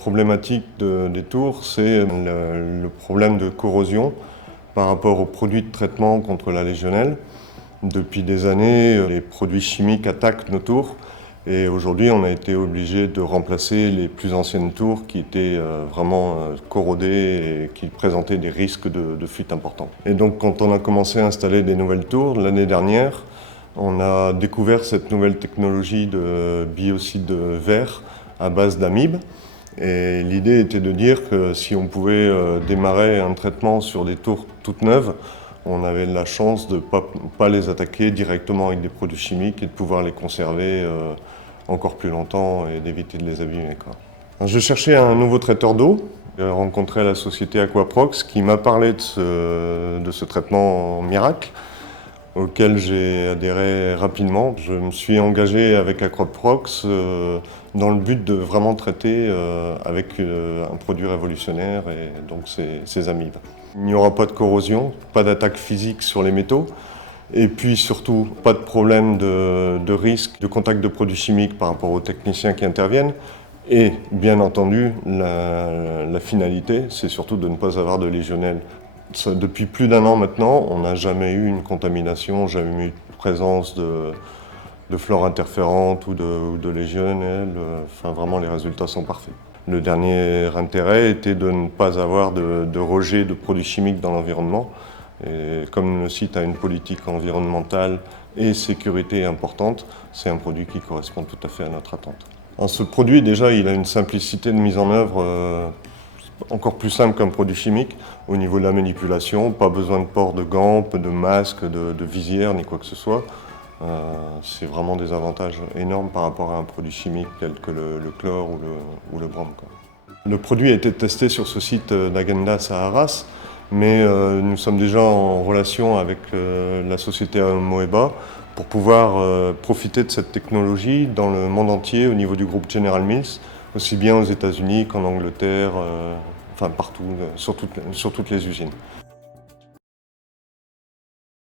problématique des tours, c'est le problème de corrosion par rapport aux produits de traitement contre la légionelle. Depuis des années, les produits chimiques attaquent nos tours et aujourd'hui on a été obligé de remplacer les plus anciennes tours qui étaient vraiment corrodées et qui présentaient des risques de fuite importants. Et donc quand on a commencé à installer des nouvelles tours l'année dernière, on a découvert cette nouvelle technologie de biocide de verre à base d'amibes. Et l'idée était de dire que si on pouvait démarrer un traitement sur des tours toutes neuves, on avait la chance de ne pas les attaquer directement avec des produits chimiques et de pouvoir les conserver encore plus longtemps et d'éviter de les abîmer, quoi. Je cherchais un nouveau traiteur d'eau. J'ai rencontré la société Aquaprox qui m'a parlé de ce traitement miracle auquel j'ai adhéré rapidement. Je me suis engagé avec Aquaprox dans le but de vraiment traiter avec un produit révolutionnaire et donc ces amibes. Il n'y aura pas de corrosion, pas d'attaque physique sur les métaux et puis surtout pas de problème de risque de contact de produits chimiques par rapport aux techniciens qui interviennent. Et bien entendu, la finalité, c'est surtout de ne pas avoir de légionelle. Depuis plus d'1 an maintenant, on n'a jamais eu une contamination, jamais eu de présence de flore interférente ou de légionelle. Enfin, vraiment, les résultats sont parfaits. Le dernier intérêt était de ne pas avoir de rejet de produits chimiques dans l'environnement. Et comme le site a une politique environnementale et sécurité importante, c'est un produit qui correspond tout à fait à notre attente. Alors, ce produit, déjà, il a une simplicité de mise en œuvre encore plus simple qu'un produit chimique au niveau de la manipulation, pas besoin de port de gants, de masque, de visière, ni quoi que ce soit. C'est vraiment des avantages énormes par rapport à un produit chimique tel que le chlore ou le brome, quoi. Le produit a été testé sur ce site d'Agendas à Arras, mais nous sommes déjà en relation avec la société Amoeba pour pouvoir profiter de cette technologie dans le monde entier au niveau du groupe General Mills, aussi bien aux États-Unis qu'en Angleterre, enfin partout, sur toutes les usines.